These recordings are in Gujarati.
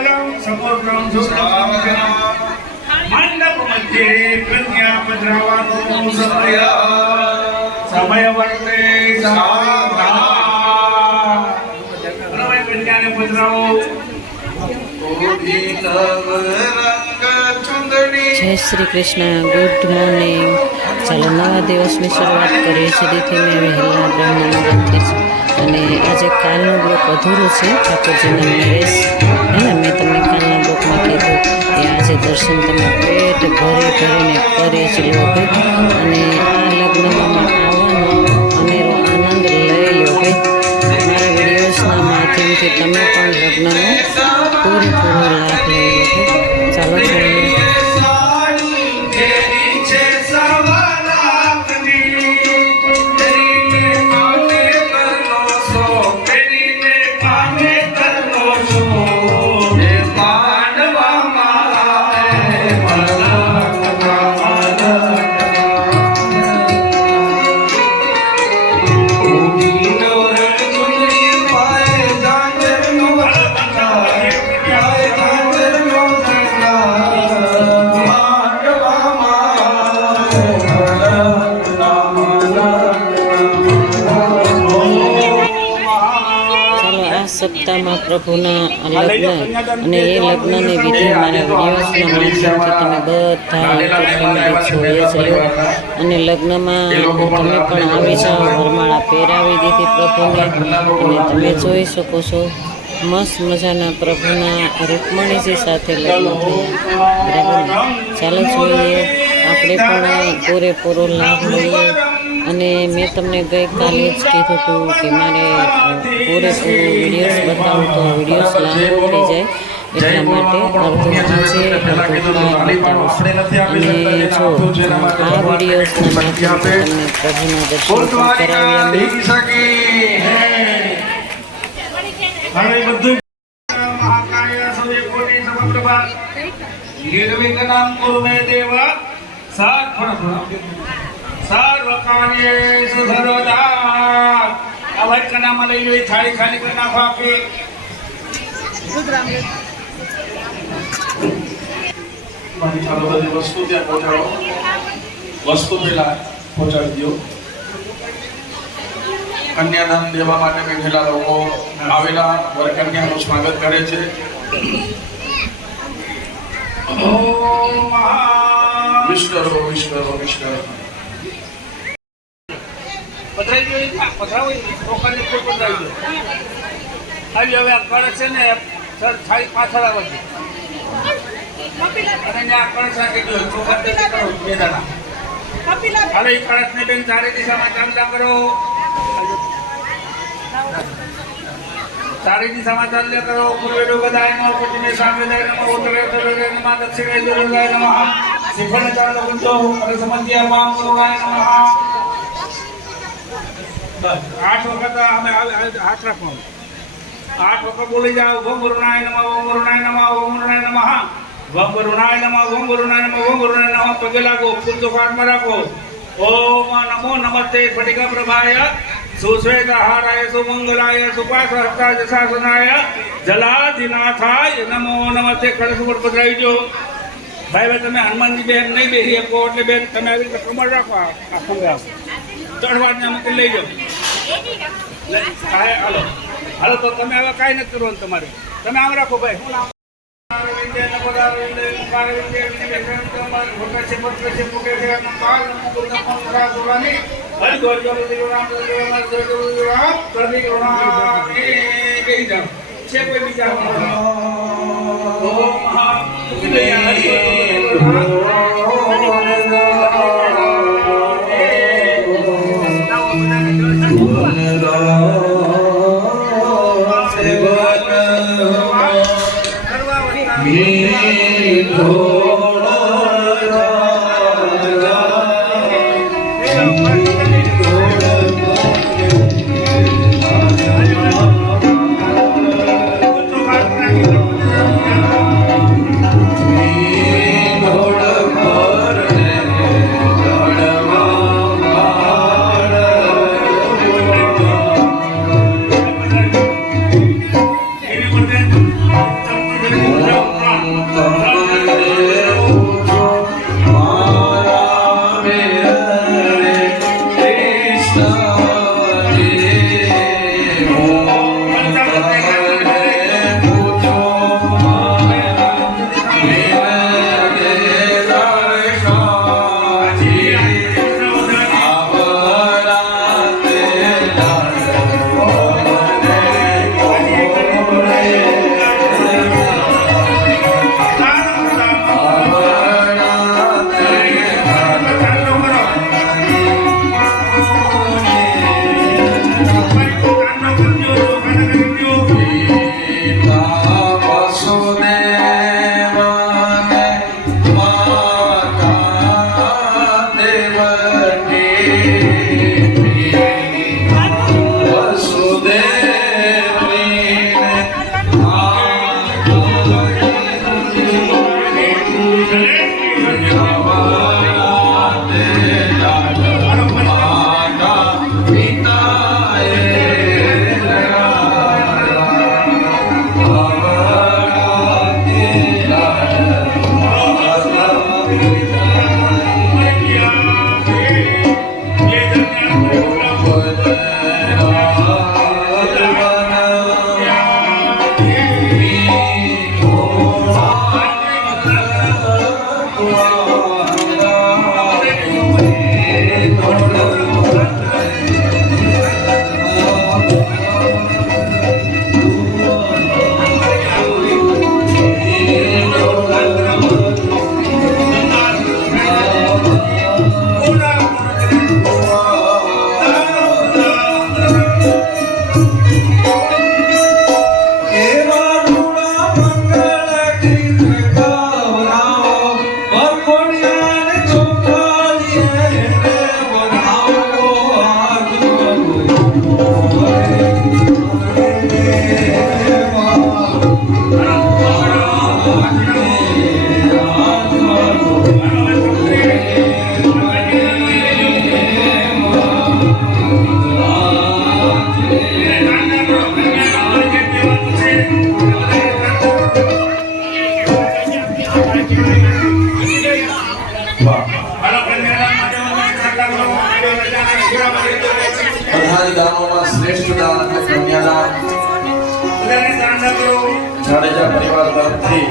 મંગલમ સમગ્રમ સુખમ મંડપ મધ્યે કન્યા પધરાવાનો સમય વર્તે કન્યાને પધરાવો. જય શ્રી કૃષ્ણ. Good morning. ચાલો નવા દિવસની શરૂઆત કરીએ છીએ. દીથી મેં વહેલા બ્રાહ્મણથી અને આજે કાલનું બ્લોક અધૂરું છે. ઠાકોરજીના મેરેજ ને મેં તમને કાલના બ્લોકમાં કીધું કે આજે દર્શન તમે પેટ ભરીને કરીએ છીએ લોકો અને આ લગ્નમાં આવવાનો અનેરો આનંદ લઈ લો ભાઈ. મારા વિડીયોઝના માધ્યમથી તમે પણ લગ્નનો પૂરેપૂરો લાભ લઈ લો. ચાલો જોઈએ. સપ્તાહમાં પ્રભુના લગ્ન અને એ લગ્નની વિધિ મારા વિડીયોઝના માધ્યમથી તમે બધા ફેમિલી જોઈએ જ લો અને લગ્નમાં તમે પણ આવી જાઓ. વરમાળા પહેરાવી દીધી પ્રભુને અને તમે જોઈ શકો છો મસ્ત મજાના પ્રભુના રૂકમણીજી સાથે લગ્ન થયા. બરાબર. ચાલો જોઈએ આપણે પણ પૂરેપૂરો લાભ લઈએ. અને મેં તમને ગઈકાલે જ કીધું હતું કે મારે પૂરેપૂરું વિડીયોઝ બતાવું તો વિડીયોઝ લાંબો થઈ જાય એટલા માટે અડધું આજે અડધું કાલ બતાવીશ. અને જો આ વિડીયોઝના માધ્યમથી તમને પ્રભુના દર્શન પણ સર્વકાર્યેષુ સર્વદા. આ વાત કનામાં લઈ લો. થાળી ખાલી કરી નાખો. આપી ચાલો બધી વસ્તુ ત્યાં પહોંચાડો. વસ્તુ પેલા પહોંચાડી દો. કન્યાદાન દેવા માટે બેઠેલા લોકો આવેલા વરકન્યાનું સ્વાગત કરે છે. વિષ્ણુ વિષ્ણુ વિષ્ણુ પધરાઈ ગયો. પધરાવો રોકાને કોઈ પધરાવી દો. ખાલી હવે આ કળશ છે ને થાળી પાછળ આવે છે અને આ કળશ રાખી દો. ચોખા કરો બે દાડા. હાલે એ કળશને બેન ચારે દિશામાં ચાંદલા કરો. ચારે દિશામાં ચાંદલા કરો. પૂર્વે બધાય નમઃ, પશ્ચિમે સામેદાય નમઃ, ઉત્તરે નમઃ, દક્ષિણે દુર્ગાય નમઃ, શિખરને ચાંદલો ગુંજો અને સમધ્યા પામ ગુરુગાય નમઃ. 8 વખત અમે હાથ રાખો. 8 વખત બોલી જાઓ. ઓમ ગુરુનાય નમઃ, ઓમ ગુરુનાય નમઃ, ઓમ ગુરુનાય નમઃ, ઓમ ગુરુનાય નમઃ, ઓમ ગુરુનાય નમઃ, ઓમ ગુરુનાય નમઃ. પગે લાગો. ફૂલ તો કાનમાં રાખો. ઓમ નમો નમસ્તે સ્ફટિકા પ્રભાય સુશ્વેતહારાય સુમંગલાય સુપાસહસ્તા જશાસનાય જલાધિનાથાય નમો નમસ્તે. કળશ ઉપર પધરાવી દો. ભાઈ તમે હનુમાનજી બેન નહીં બેસી શકો એટલે બેન તમે આવી રીતે કમર રાખો. આ ખંભે ચઢવાને મૂકી લઈ જાઓ. હાલો હાલો તો તમે હવે કાંઈ નથી કરવાનું તમારે. તમે આમ રાખો ભાઈ. છે કોઈ બીજા બધા જ દાનોમાં શ્રેષ્ઠ દાન એટલે કન્યાદાન જાડેજા પરિવાર તરફથી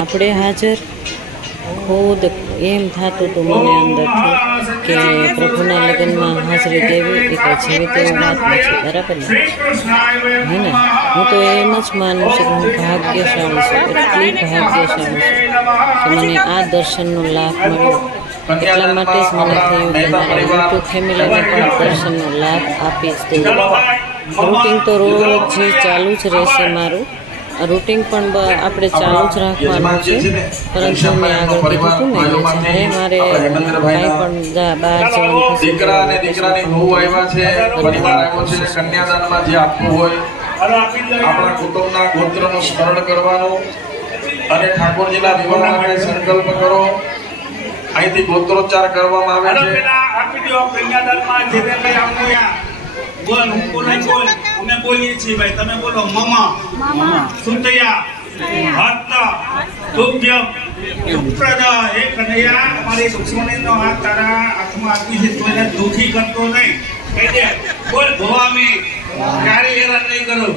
આપણે હાજર ખુદ એમ થતું હતું મને અંદરથી કે પ્રભુના લગ્નમાં હાજરી દેવી એ કંઈ જેવી તેવી વાત નથી, બરાબર ને? હે ને? હું તો એમ જ માનું છું કે હું ભાગ્યશાળી છું, એટલી ભાગ્યશાળી છું કે મને આ દર્શનનો લાભ મળ્યો. એટલા માટે જ મને થયું કે મારા યુટ્યુબ ફેમિલીને પણ દર્શનનો લાભ આપીશ દેવું. રૂટિંગ તો રોજ જે ચાલુ જ રહેશે મારું. રૂટિંગ પણ આપણે ચાલુ જ રાખવાનું છે, પરંતુ મેં આગળ કીધું હતું ને જ્યારે મારે કાંઈ પણ બહાર જવાનું થશે દીકરા અને દીકરાની બહુ આવ્યા છે, પરિવાર આવ્યો છે, કન્યાદાનમાં જે આપવું હોય આપણા કુટુંબના ગોત્રનું સ્મરણ કરવાનું અને ઠાકોરજીના વિવાહ માટે સંકલ્પ કરો. અહીંથી ગોત્રોચ્ચાર કરવામાં આવે છે. બોલ હું બોલે બોલ અમે બોલીએ છીએ ભાઈ, તમે બોલો મમા સુતયા હસ્ત તુભ્યમ પ્રદા. હે કનૈયા, અમારી દુશ્મનીનો હાથ તારા હાથમાં આપી છે, તું એને દુઃખી કરતો નહીં. કહી દે બોલ ભવાની ક્યારે હેરાન નહીં કરું.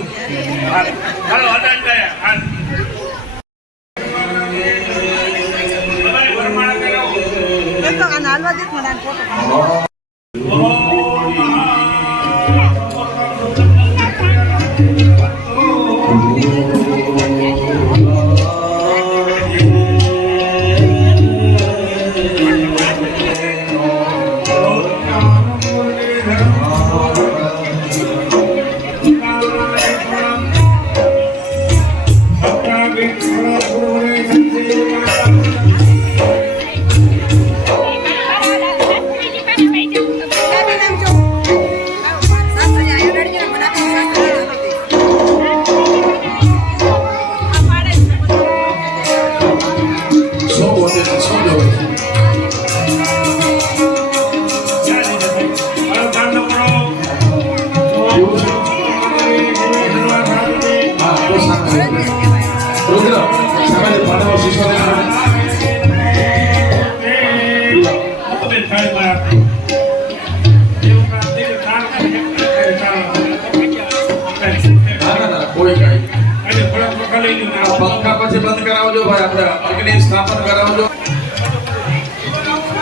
ચાલો અડાન ગયા હાથ તો અનાલવા દે મને ફોટો पंखा પછી બંધ કરાવજો ભાઈ, આપણે અગ્નિ સ્થાપન કરાવજો.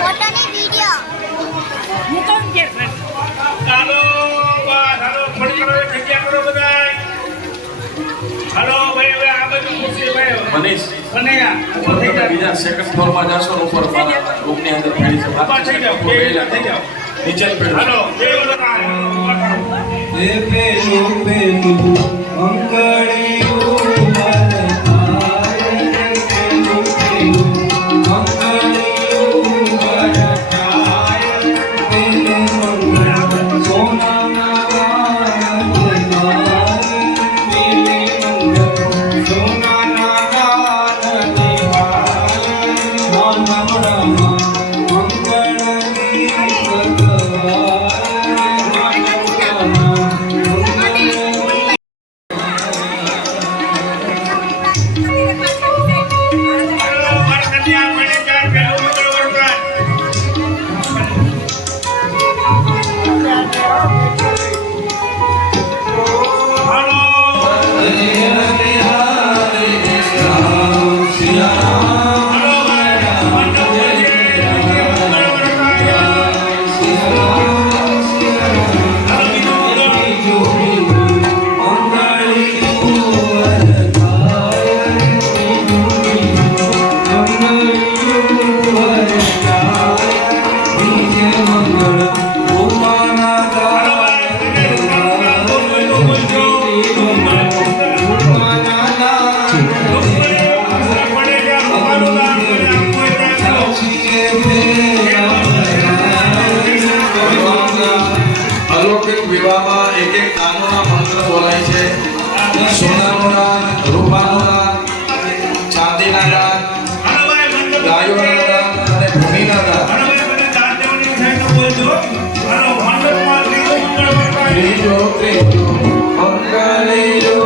ફોટોની વિડિયો હું કોણ કે ચાલો બસ હાલો ફોડી કરો, જગ્યા કરો બધાય. હાલો ભાઈ હવે આ બાજુ ખુરશી ભાઈ મનીષ કનૈયા ઊભો થઈ જાઓ. બીજા સેકન્ડ ફ્લોરમાં જાશો ને ઉપર રૂમની અંદર ફેરી છે ઊભા થઈ જાઓ, બે ઊભા થઈ જાઓ. નીચે ફેરી હાલો, બે ઊભા થાઓ. કન્યા મળે ત્યાં પહેલું મંગળ વરદાન. અલૌકિક વિવાહમાં એક એક દાનોના મંત્ર બોલાય છે. સોનાનું દાન, રૂપાનું દાન, ચાંદીના દાન, ગાયોના દાન અને ભૂમિના દાન. ત્રીજો મંગળીયો વરદાય, ત્રીજો મંગળીયો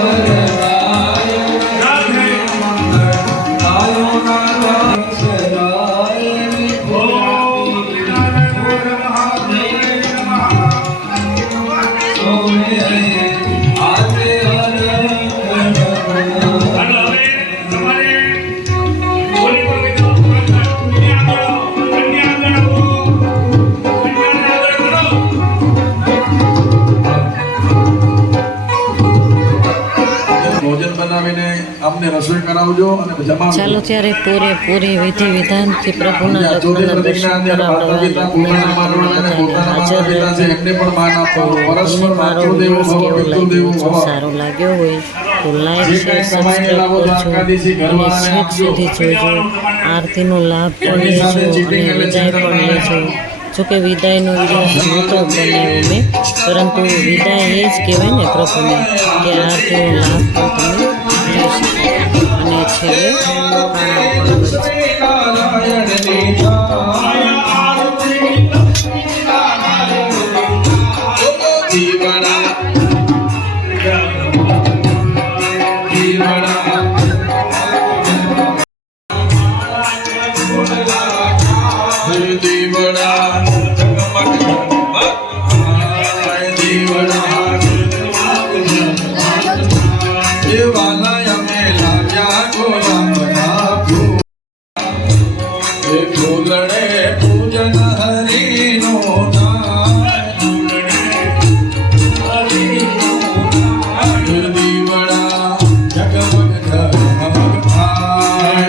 વરદાય, ગાયોના દાન સદાય ભોજન બનાવીને અમને રસોઈ કરાવજો અને જમાવજો. ચાલો ત્યારે પૂરેપૂરી વિધિ વિધાનથી પ્રભુના આ ચોથી લગ્નના પ્રતિજ્ઞા દર્શન અંદર માતા પિતા પોતાના માનવાને અને પોતાના માતા પિતા છે એમને પણ માન આપો. પરસ્પર મારો માતૃદેવો વિડીયો ભવ, કેવો પિતૃદેવો લાગ્યો? જો ભવ. સારો લાગ્યો હોય તો લાઈક જે શેર કાંઈ કમાઈને સબસ્ક્રાઈબ લાવો તો કરજો આંખાથી અને ઘરવાળાને છેક આપજો. સુધી જોજો. આરતીનો લાભ પણ એમની સાથે લેજો cheating અને એટલે વિદાય પણ ચિંતન લેજો. જોકે વિદાયનો વિડીયો નહોતો બનાવ્યો મેં, પરંતુ વિદાય એ જ કહેવાય ને પ્રભુને કે આરતીનો લાભ પણ તમે લઈ શકો. અને છેલ્લે પ્રણામ પણ કરજો. પૂજન હરિનો દીવડા જગમગ ઝગમગ થાય.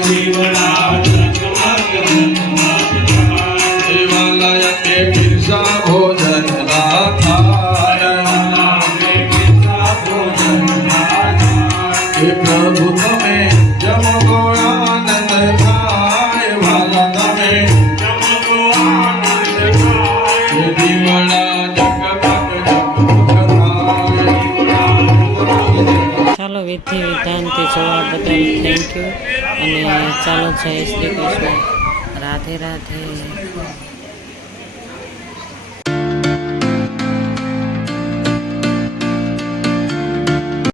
દેવાલય કે પીરસા ભોજન ના થાય. હે પ્રભુ તમે જમો આનંદ થાય. વાલા તમે હે દીવડા જગમગ ઝગમગ થાય. ચાલો વિધિ વિધાનથી જોવા બદલ થેન્ક યુ અને ચાલો જય શ્રી કૃષ્ણ. રાધે રાધે.